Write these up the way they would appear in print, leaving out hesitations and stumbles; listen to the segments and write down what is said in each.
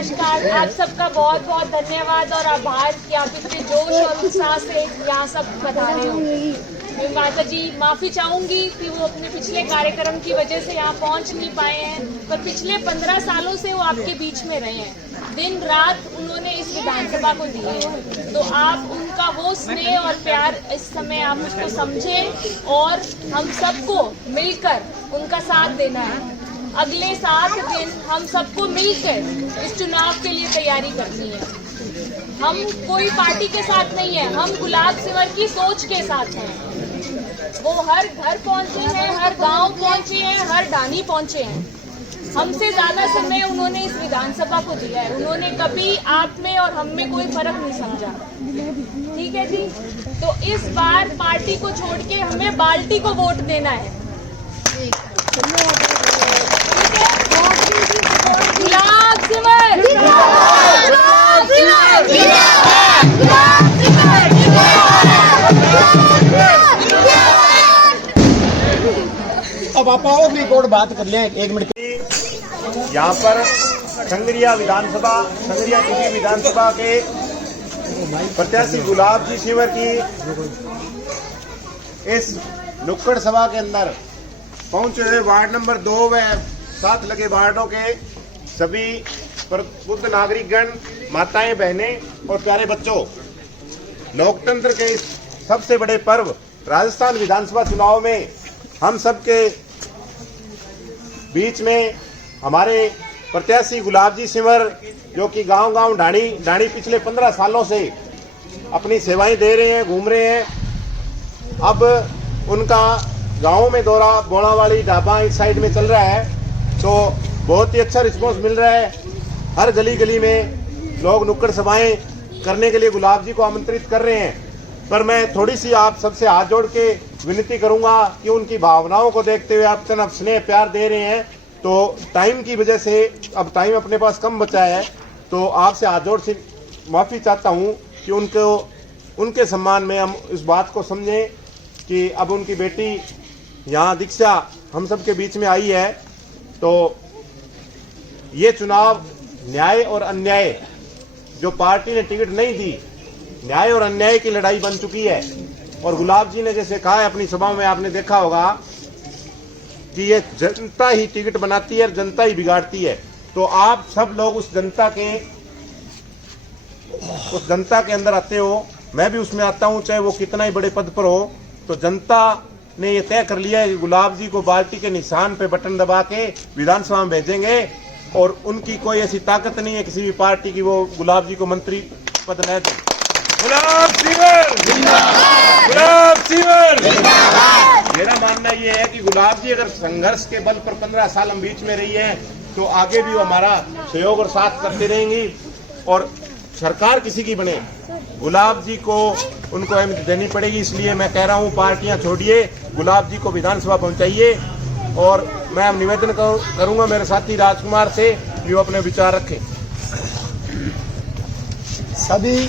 नमस्कार। आप सबका बहुत बहुत धन्यवाद और आभार कि आप इतने जोश और उत्साह से यहाँ सब पधारे हो। मैं माता जी माफ़ी चाहूँगी कि वो अपने पिछले कार्यक्रम की वजह से यहाँ पहुँच नहीं पाए हैं, पर पिछले 15 सालों से वो आपके बीच में रहे हैं। दिन रात उन्होंने इस विधानसभा को दी है, तो आप उनका वो स्नेह और प्यार इस समय आप उसको समझें और हम सबको मिलकर उनका साथ देना है। अगले 7 दिन हम सबको मिलकर इस चुनाव के लिए तैयारी करनी है। हम कोई पार्टी के साथ नहीं है, हम गुलाब सिंवर की सोच के साथ हैं। वो हर घर पहुंचे हैं, हर गांव पहुंचे हैं, हर डानी पहुंचे हैं। हमसे ज्यादा समय उन्होंने इस विधानसभा को दिया है। उन्होंने कभी आप में और हम में कोई फर्क नहीं समझा। ठीक है जी, तो इस बार पार्टी को छोड़ के हमें बाल्टी को वोट देना है। गुलाब सिंवर अब आप आओ भी कोड बात कर लें 1 मिनट। यहाँ पर संगरिया टीवी विधानसभा के प्रत्याशी गुलाब जी सिंवर की इस नुक्कड़ सभा के अंदर पहुंचे हुए वार्ड नंबर 2 व साथ लगे वार्डों के सभी प्रबुद्ध नागरिकगण, माताएं, बहनें और प्यारे बच्चों, लोकतंत्र के इस सबसे बड़े पर्व राजस्थान विधानसभा चुनाव में हम सबके बीच में हमारे प्रत्याशी गुलाब जी सिंवर, जो कि गांव-गांव ढाणी पिछले 15 सालों से अपनी सेवाएं दे रहे हैं, घूम रहे हैं। अब उनका गाँव में दौरा बोणावाली ढाबा इस साइड में चल रहा है, तो बहुत ही अच्छा रिस्पॉन्स मिल रहा है। हर गली गली में लोग नुक्कड़ सभाएं करने के लिए गुलाब जी को आमंत्रित कर रहे हैं। पर मैं थोड़ी सी आप सबसे हाथ जोड़ के विनती करूंगा कि उनकी भावनाओं को देखते हुए आप इतना स्नेह प्यार दे रहे हैं, तो टाइम की वजह से अब टाइम अपने पास कम बचा है, तो आपसे हाथ जोड़ से माफ़ी चाहता हूं कि उनके सम्मान में हम इस बात को समझें कि अब उनकी बेटी यहाँ दीक्षा हम सब के बीच में आई है। तो ये चुनाव न्याय और अन्याय, जो पार्टी ने टिकट नहीं दी, न्याय और अन्याय की लड़ाई बन चुकी है। और गुलाब जी ने जैसे कहा है अपनी सभा में, आपने देखा होगा कि ये जनता ही टिकट बनाती है और जनता ही बिगाड़ती है। तो आप सब लोग उस जनता के अंदर आते हो, मैं भी उसमें आता हूं, चाहे वो कितना ही बड़े पद पर हो। तो जनता ने ये तय कर लिया है कि गुलाब जी को बाल्टी के निशान पे बटन दबा के विधानसभा में भेजेंगे, और उनकी कोई ऐसी ताकत नहीं है किसी भी पार्टी की वो गुलाब जी को मंत्री पद न दे। गुलाब सिंवर जिंदाबाद, गुलाब सिंवर जिंदाबाद। मेरा मानना ये है कि गुलाब जी अगर संघर्ष के बल पर 15 साल हम बीच में रही है, तो आगे भी वो हमारा सहयोग और साथ करते रहेंगी। और सरकार किसी की बने, गुलाब जी को उनको अहमियत देनी पड़ेगी। इसलिए मैं कह रहा हूँ, पार्टियां छोड़िए, गुलाब जी को विधानसभा पहुंचाइए। और मैं निवेदन करूंगा मेरे साथी राजकुमार से कि वो अपने विचार रखें। सभी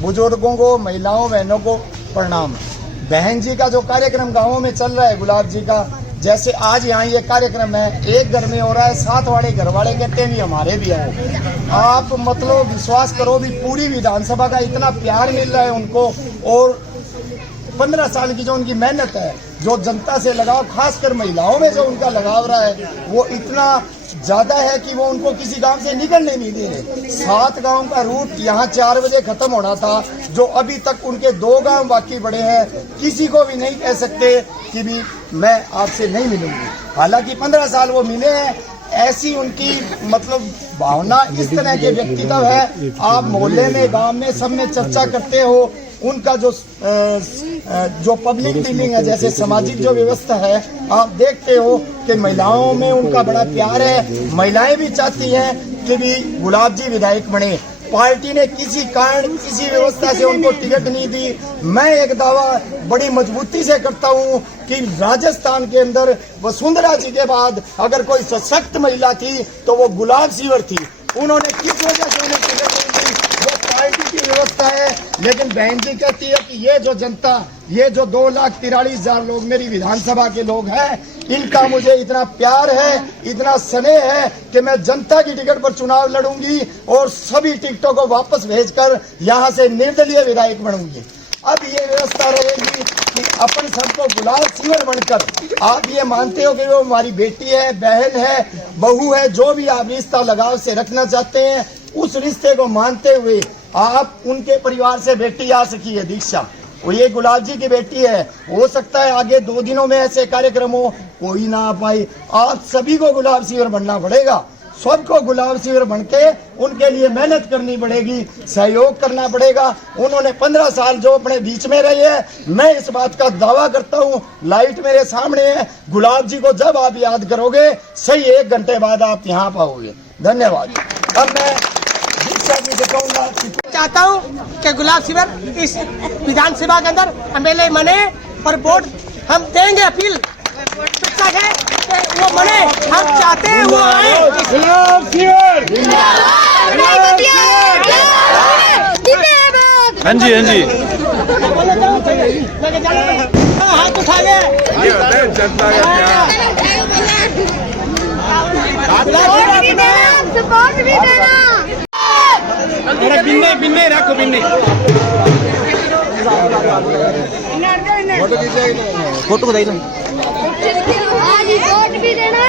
बुजुर्गों को, महिलाओं, बहनों को प्रणाम। बहन जी का जो कार्यक्रम गाँवों में चल रहा है, गुलाब जी का, जैसे आज यहाँ ये कार्यक्रम है, एक घर में हो रहा है, 7 वाले घर वाले कहते हैं भी हमारे भी आओ। आप मतलब विश्वास करो भी पूरी विधानसभा का इतना प्यार मिल रहा है उनको, और 15 साल की जो उनकी मेहनत है, जो जनता से लगाव, खासकर महिलाओं में जो उनका लगाव रहा है, वो इतना ज्यादा है कि वो उनको किसी गांव से निकलने नहीं दे रहे। 7 गांव का रूट यहाँ 4 बजे खत्म होना था, जो अभी तक उनके 2 गांव बाकी पड़े हैं। किसी को भी नहीं कह सकते कि भी मैं आपसे नहीं मिलूंगी। हालांकि 15 साल वो मिले हैं, ऐसी उनकी मतलब भावना, इस तरह के व्यक्तित्व है। आप मोहल्ले में, गांव में, सब में चर्चा करते हो। उनका जो पब्लिक डीलिंग है, जैसे सामाजिक जो व्यवस्था है, आप देखते हो कि महिलाओं में उनका बड़ा प्यार है। महिलाएं भी चाहती हैं कि भी गुलाब जी विधायक बने। पार्टी ने किसी कारण, किसी व्यवस्था से उनको टिकट नहीं दी। मैं एक दावा बड़ी मजबूती से करता हूं कि राजस्थान के अंदर वसुंधरा जी के बाद अगर कोई सशक्त महिला थी तो वो गुलाब सिंवर थी। उन्होंने किस वजह से उन्हें टिकट नहीं दी, वो पार्टी की व्यवस्था है। लेकिन बहन जी कहती है कि ये जो जनता, ये जो 2,43,000 लोग मेरी विधानसभा के लोग हैं, इनका मुझे इतना प्यार है, इतना स्नेह है कि मैं जनता की टिकट पर चुनाव लड़ूंगी और सभी टिकटों को वापस भेजकर यहाँ से निर्दलीय विधायक बनूंगी। अब ये व्यवस्था रहेगी कि अपन सबको गुलाब सिंगर बनकर, आप ये मानते हो कि वो हमारी बेटी है, बहन है, बहू है, जो भी आप रिश्ता लगाव से रखना चाहते हैं, उस रिश्ते को मानते हुए आप उनके परिवार से बेटी आ सकी है दीक्षा, वो ये गुलाब जी की बेटी है। हो सकता है आगे 2 दिनों में ऐसे कार्यक्रम हो, कोई ना आ पाए, आप सभी को गुलाब सिंगर बनना पड़ेगा। सबको गुलाब सिंगर बनके उनके लिए मेहनत करनी पड़ेगी, सहयोग करना पड़ेगा। उन्होंने 15 साल जो अपने बीच में रहे हैं, मैं इस बात का दावा करता हूँ, लाइट मेरे सामने है, गुलाब जी को जब आप याद करोगे सही 1 घंटे बाद आप यहाँ पाओगे। धन्यवाद। अब मैं दीक्षा जी से कहूँगा, चाहता हूँ कि गुलाब सिंगर इस विधानसभा के अंदर एमएलए बने और वोट हम देंगे। अपील है कि वो बने, हम चाहते हैं वो आए। हाँ जी हाँ जी, हाथ उठा ले, ये होता है जनता का प्यार। सपोर्ट भी देना। बिन्ने बिन्ने रखो बिन्ने, फोटो खींचाई, फोटो बताइए। आज वोट भी देना।